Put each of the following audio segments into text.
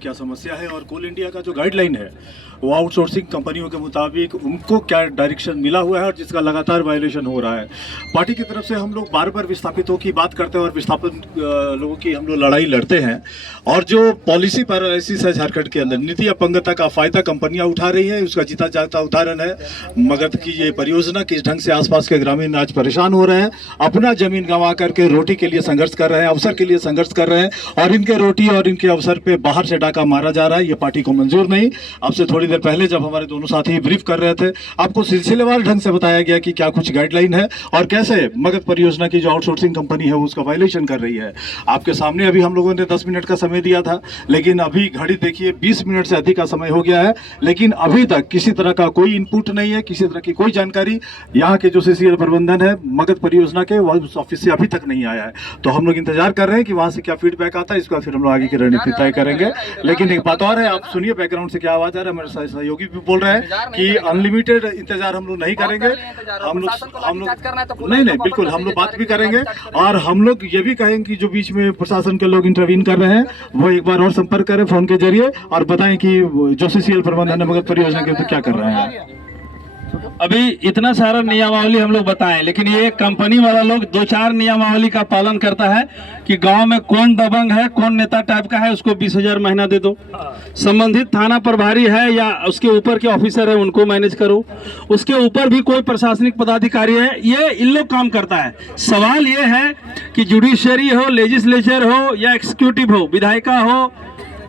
क्या समस्या है और कोल इंडिया का जो गाइडलाइन है वो आउटसोर्सिंग कंपनियों के मुताबिक उनको क्या डायरेक्शन मिला हुआ है और जिसका लगातार वायलेशन हो रहा है। पार्टी की तरफ से हम लोग बार बार विस्थापितों की बात करते हैं और विस्थापित लोगों की हम लोग लड़ाई लड़ते हैं। और जो पॉलिसी पैरालिसिस है झारखंड के अंदर, नीति अपंगता का फायदा कंपनियां उठा रही है, उसका जीता जागता उदाहरण है मगध की ये परियोजना। किस ढंग से आसपास के ग्रामीण आज परेशान हो रहे हैं, अपना जमीन गंवा करके रोटी के लिए संघर्ष कर रहे हैं, अवसर के लिए संघर्ष कर रहे हैं, और इनके रोटी और इनके अवसर पे बाहर से डाका मारा जा रहा है। ये पार्टी को मंजूर नहीं। आपसे थोड़ी देर पहले जब हमारे दोनों साथी ब्रीफ कर रहे थे, आपको सिलसिलेवार ढंग से बताया गया कि क्या कुछ गाइडलाइन है और कैसे मगध परियोजना की जो आउटसोर्सिंग कंपनी है उसका वायलेशन कर रही है। आपके सामने अभी हम लोगों ने 10 मिनट का समय दिया था, लेकिन अभी घड़ी देखिए 20 मिनट से अधिक का समय हो गया है, लेकिन अभी तक किसी तरह का कोई इनपुट नहीं है, किसी तरह की कोई जानकारी यहाँ के जो CCL प्रबंधन है मगध परियोजना के उस ऑफिस से अभी तक नहीं आया है। तो हम लोग इंतजार कर रहे हैं कि वहाँ से क्या फीडबैक आता है, इसका फिर हम लोग आगे की रणनीति तय करेंगे। लेकिन एक बात और है, आप सुनिए बैकग्राउंड से क्या आवाज आ रहा है। मेरे सहयोगी भी बोल रहे हैं कि अनलिमिटेड इंतजार हम लोग नहीं करेंगे। हम लोग नहीं बिल्कुल हम लोग बात भी करेंगे और हम लोग ये भी कहेंगे कि जो बीच में प्रशासन के लोग इंटरवीन कर रहे हैं वो एक बार और संपर्क करें फोन के जरिए और बताएं कि जो CCL प्रबंधन मगध परियोजना के क्या कर रहे हैं। अभी इतना सारा नियमावली हम लोग बताएं, लेकिन ये कंपनी वाला लोग 2-4 नियमावली का पालन करता है कि गांव में कौन दबंग है, कौन नेता टाइप का है, उसको 20,000 महीना दे दो। संबंधित थाना प्रभारी है या उसके ऊपर के ऑफिसर है उनको मैनेज करो। उसके ऊपर भी कोई प्रशासनिक पदाधिकारी है, ये इन लोग काम करता है। सवाल ये है कि जुडिशरी हो, लेजिस्लेचर हो या एग्जीक्यूटिव हो, विधायिका हो,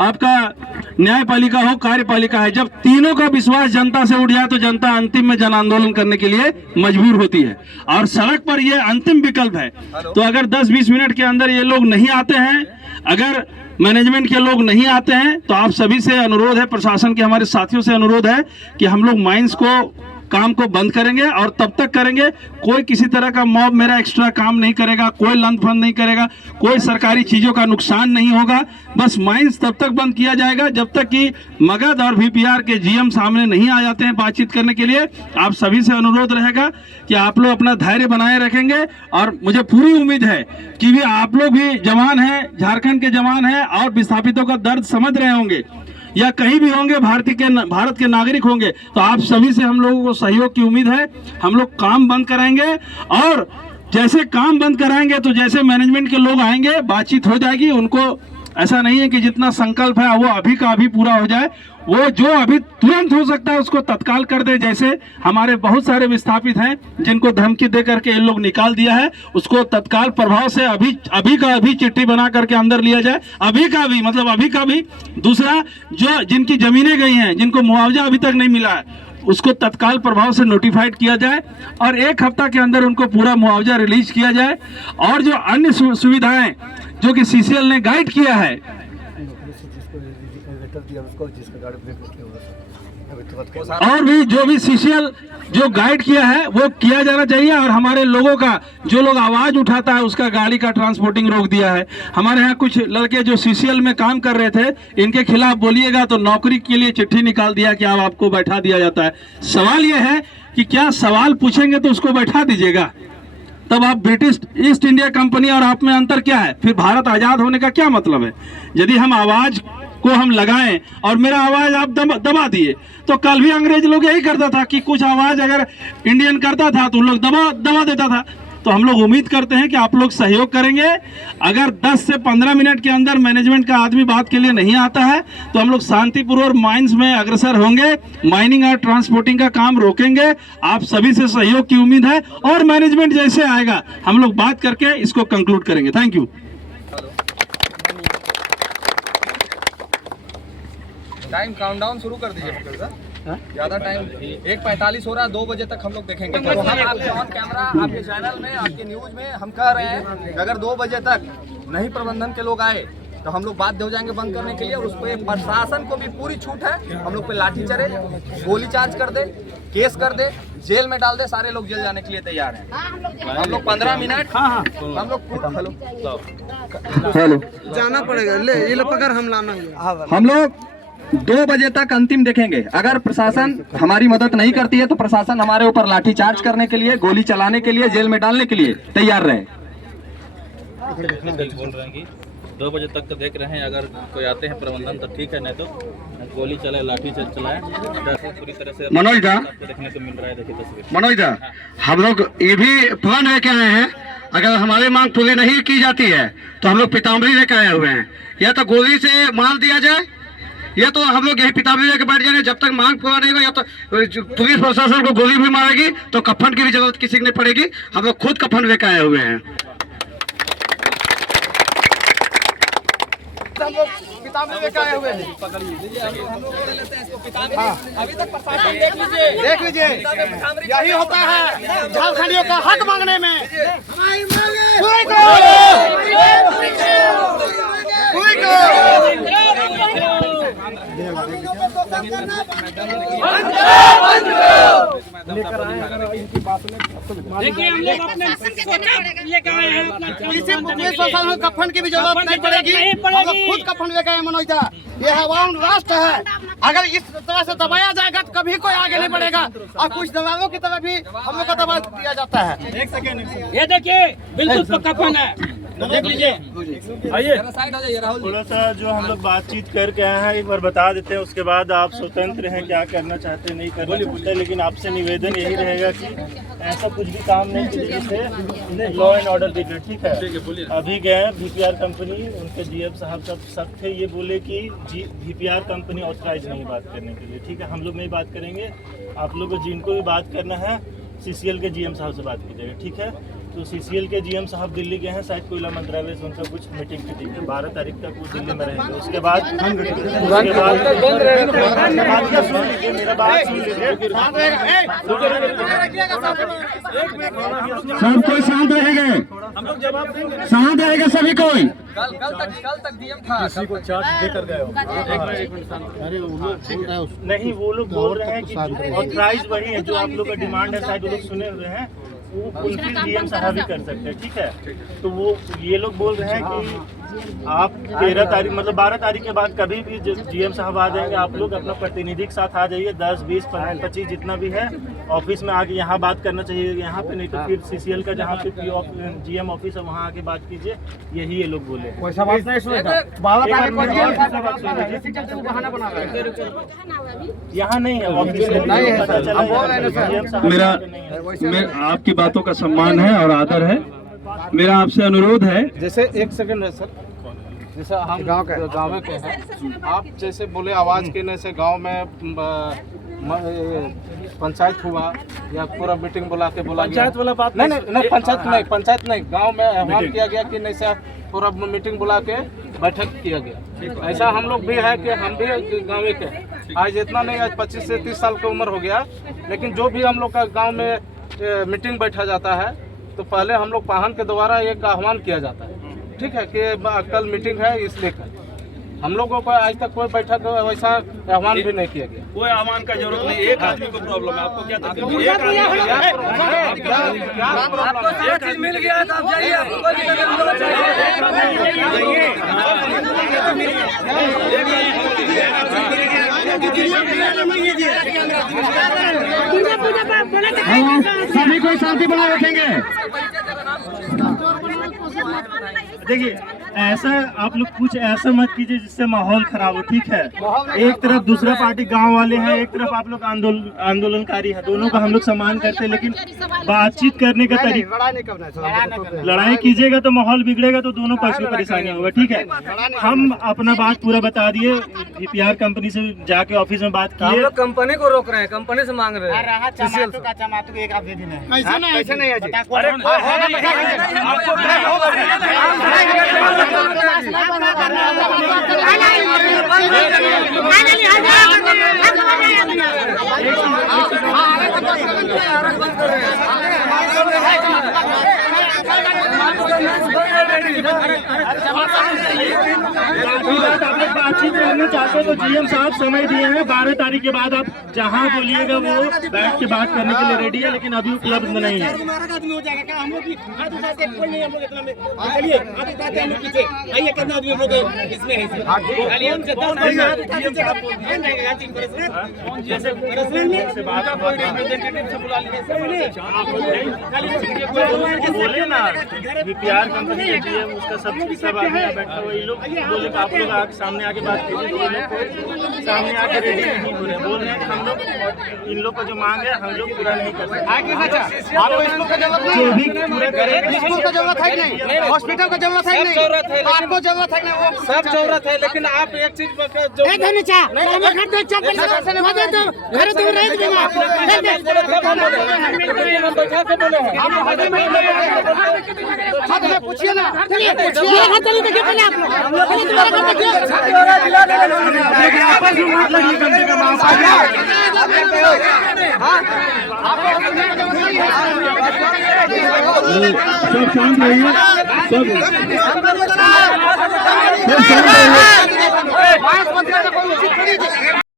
आपका न्यायपालिका हो, कार्यपालिका है, जब तीनों का विश्वास जनता से उठ जाए तो जनता अंतिम में जन आंदोलन करने के लिए मजबूर होती है और सड़क पर यह अंतिम विकल्प है। तो अगर 10-20 मिनट के अंदर ये लोग नहीं आते हैं, अगर मैनेजमेंट के लोग नहीं आते हैं, तो आप सभी से अनुरोध है, प्रशासन के हमारे साथियों से अनुरोध है कि हम लोग माइंस को काम को बंद करेंगे और तब तक करेंगे कोई किसी तरह का मॉब मेरा एक्स्ट्रा काम नहीं करेगा, कोई लंच-फंड नहीं करेगा, कोई सरकारी चीजों का नुकसान नहीं होगा। बस माइंस तब तक बंद किया जाएगा जब तक कि मगध और VPR के GM सामने नहीं आ जाते हैं बातचीत करने के लिए। आप सभी से अनुरोध रहेगा कि आप लोग अपना धैर्य बनाए रखेंगे और मुझे पूरी उम्मीद है कि भी आप लोग भी जवान हैं, झारखंड के जवान हैं और विस्थापितों का दर्द समझ रहे होंगे या कहीं भी होंगे भारत के नागरिक होंगे, तो आप सभी से हम लोगों को सहयोग की उम्मीद है। हम लोग काम बंद कराएंगे और जैसे काम बंद कराएंगे तो जैसे मैनेजमेंट के लोग आएंगे बातचीत हो जाएगी। उनको ऐसा नहीं है कि जितना संकल्प है वो अभी का अभी पूरा हो जाए, वो जो अभी तुरंत हो सकता है उसको तत्काल कर दे। जैसे हमारे बहुत सारे विस्थापित हैं जिनको धमकी दे करके इन लोग निकाल दिया है, उसको तत्काल प्रभाव से अभी का अभी चिट्ठी बना करके अंदर लिया जाए, अभी का भी मतलब अभी का भी। दूसरा, जो जिनकी जमीनें गई हैं, जिनको मुआवजा अभी तक नहीं मिला है, उसको तत्काल प्रभाव से नोटिफाइड किया जाए और 1 हफ्ता के अंदर उनको पूरा मुआवजा रिलीज किया जाए। और जो अन्य सुविधाएं जो कि CCL ने गाइड किया है, और भी जो भी CCL जो गाइड किया है वो किया जाना चाहिए। और हमारे लोगों का जो लोग आवाज उठाता है उसका गाड़ी का ट्रांसपोर्टिंग रोक दिया है। हमारे यहाँ कुछ लड़के जो CCL में काम कर रहे थे, इनके खिलाफ बोलिएगा तो नौकरी के लिए चिट्ठी निकाल दिया कि अब आपको बैठा दिया जाता है। सवाल ये है कि क्या सवाल पूछेंगे तो उसको बैठा दीजिएगा, तब आप ब्रिटिश ईस्ट इंडिया कंपनी और आप में अंतर क्या है? फिर भारत आजाद होने का क्या मतलब है? यदि हम आवाज को हम लगाएं और मेरा आवाज आप दबा दिए, तो कल भी अंग्रेज लोग यही करता था कि कुछ आवाज अगर इंडियन करता था तो उन लोग दबा देता था। तो हम लोग उम्मीद करते हैं कि आप लोग सहयोग करेंगे। अगर 10 से 15 मिनट के अंदर मैनेजमेंट का आदमी बात के लिए नहीं आता है तो हम लोग शांतिपूर्वक माइंस में अग्रसर होंगे, माइनिंग और ट्रांसपोर्टिंग का काम रोकेंगे। आप सभी से सहयोग की उम्मीद है और मैनेजमेंट जैसे आएगा हम लोग बात करके इसको कंक्लूड करेंगे। Thank you. टाइम काउंटडाउन शुरू कर दीजिए, ज्यादा टाइम 1:45 हो रहा है, 2 बजे तक हम लोग देखेंगे। तो हम आपके ऑन कैमरा आपके चैनल में आपके न्यूज में हम कह रहे हैं कि अगर 2 बजे तक नहीं प्रबंधन के लोग आए तो हम लोग बाध्य हो जाएंगे बंद करने के लिए। और उस पर प्रशासन को भी पूरी छूट है, हम लोग पे लाठी चढ़े, गोली चार्ज कर दे, केस कर दे, जेल में डाल दे, सारे लोग जेल जाने के लिए तैयार हैं। हम लोग 15 मिनट हम लोग हेलो जाना पड़ेगा, ले ये लो पकड़ हम लाना है। हम लोग 2 बजे तक अंतिम देखेंगे। अगर प्रशासन हमारी मदद नहीं करती है तो प्रशासन हमारे ऊपर लाठी चार्ज करने के लिए, गोली चलाने के लिए, जेल में डालने के लिए तैयार रहे। 2 बजे तक तो देख रहे हैं, अगर कोई आते हैं प्रबंधन तो ठीक है, नहीं तो गोली चले, लाठी से चलाए। पूरी तरह से मनोज दा, देखने को मिल रहा है, देखिए तस्वीर। मनोज दा, हम लोग ये भी प्लान लेके आए हैं, अगर हमारी मांग पूरी नहीं की जाती है तो हम लोग पीताम्बरी लेके आए हुए हैं। या तो गोली से मार दिया जाए या तो हम लोग यही पीताम्बरी लेके बैठ जाएंगे जब तक मांग पूरा नहीं होगा। या तो पुलिस प्रशासन को गोली भी मारेगी तो कफन की भी जरूरत किसी की नहीं पड़ेगी। हम लोग खुद कफन लेके आए हुए हैं। हम लोग पीताम्बरी लेके आए हुए हैं। हम लोग बोल लेते हैं इसको पीताम्बरी। अभी तक प्रशासन देख लीजिए यही होता है झारखंडियों का हक मांगने में। देखिए हम लोग अपने लेकर आए हैं, किसी पुलिस प्रशासन को कफन की भी जरूरत नहीं पड़ेगी। हम लोग खुद कफन लेकर आए मनोज दा। ये अवाम राष्ट्र है, अगर इस तरह से दबाया जाएगा तो कभी कोई आगे नहीं बढ़ेगा। और कुछ दबावों की तरफ भी हम लोग को दबा दिया जाता है। ये देखिए बिल्कुल पक्का कफन है, देख लीजिए। आइए साइड आ जाइए राहुल। थोड़ा सा जो हम लोग बातचीत करके आए हैं एक बार बता देते हैं, उसके बाद आप स्वतंत्र हैं क्या करना चाहते हैं नहीं करना चाहते। लेकिन आपसे निवेदन यही रहेगा कि ऐसा कुछ भी काम नहीं कीजिए जिससे लॉ एंड ऑर्डर बिगड़े, ठीक है। अभी गए VPR कंपनी, उनके GM साहब सब थे, ये बोले कि VPR कंपनी ऑथराइज नहीं बात करने के लिए, ठीक है। हम लोग नहीं बात करेंगे, आप लोग को जिनको भी बात करना है CCL के GM साहब से बात कीजिएगा, ठीक है। तो CCL के GM साहब दिल्ली गए हैं, शायद कोयला मंत्रालय से उनका कुछ मीटिंग है। 12 तारीख तक वो दिल्ली में रहेंगे। उसके बाद सुन लीजिए, मेरा बात सुन लीजिए। सब कोई शांत रहेंगे, शांत रहेगा सभी कोई। कल तक DM था। किसी को चार्ज देकर गए हो? नहीं, वो लोग बोल रहे हैं कि ऑथराइज वही है जो आप लोग का डिमांड है, शायद वो लोग सुने हुए हैं, वो फुलफिल GM साहब भी कर सकते हैं, ठीक है। तो वो ये लोग बोल रहे हैं कि आप 13 तारीख मतलब 12 तारीख के बाद कभी भी GM साहब आ जाएंगे, आप लोग अपना प्रतिनिधि के साथ आ जाइए, 10, 20, 25 जितना भी है, ऑफिस में आके यहाँ बात करना चाहिए यहाँ पे, नहीं तो फिर CCL का जहाँ पे GM ऑफिस है वहाँ आके बात कीजिए, यही ये लोग बोले। वैसा बात नहीं सुनेगा। 12 तारीख को यहाँ नहीं है ऑफिस में। मेरा आपकी बातों का सम्मान है और आदर है। मेरा आपसे अनुरोध है, जैसे एक सेकंड है सर, जैसे हम गांव के हैं, आप जैसे बोले आवाज करने से गांव में पंचायत हुआ या पूरा मीटिंग बुला के बोला पंचायत वाला बात नहीं, पंचायत नहीं, गांव में आह्वान किया गया कि नहीं सर पूरा मीटिंग बुला के बैठक किया गया। ऐसा हम लोग भी है कि हम भी गाँव के, आज इतना नहीं, आज 25 से 30 साल की उम्र हो गया, लेकिन जो भी हम लोग का गाँव में मीटिंग बैठा जाता है तो पहले हम लोग पाहन के द्वारा एक आह्वान किया जाता है, ठीक है, कि कल मीटिंग है इसलिए कल। हम लोगों को आज तक कोई बैठक वैसा आह्वान भी नहीं किया गया। कोई आह्वान का जरूरत नहीं। एक आदमी को प्रॉब्लम है, आपको क्या तकलीफ है? मिल गया तो आप जाइए। सभी कोई शांति बनाए रखेंगे। देखिए, ऐसा आप लोग कुछ ऐसा मत कीजिए जिससे माहौल खराब हो, ठीक है। एक तरफ दूसरा पार्टी गांव वाले हैं, एक तरफ आप लोग आंदोलनकारी है, दोनों का हम लोग सम्मान करते हैं, लेकिन बातचीत करने का तरीका, लड़ाई कीजिएगा तो माहौल बिगड़ेगा, तो दोनों पक्ष को परेशानी होगा, ठीक है। हम अपना बात पूरा बता दिए, VPR कंपनी से जाके ऑफिस में बात हम किए। लोग कंपनी को रोक रहे हैं, कंपनी से मांग रहे हैं। ऐसा नहीं है जी। बातचीत करना चाहते हो तो GM साहब समय दिए हैं, 12 तारीख के बाद आप जहां बोलिएगा वो बैठ के बात करने के लिए रेडी है, लेकिन अभी उपलब्ध नहीं है। बोले ना VPR कंपनी के GM उसका सब आदमी यहाँ बैठा हुआ, ये लोग बोले कि आप लोग सामने आके बात कीजिए, तो ये लोग सामने आके रेडी नहीं हो रहे, बोल रहे हैं कि हम लोग इन लोग का जो मांग है हम लोग पूरा नहीं कर सकते। आपको स्कूल का जरूरत नहीं, स्कूल का जरूरत है कि नहीं, हॉस्पिटल का जरूरत है कि नहीं, आपको जरूरत है कि नहीं, सब जरूरत है, लेकिन आप एक चीज जो पूछिए ना, सब शांत रहिए, सब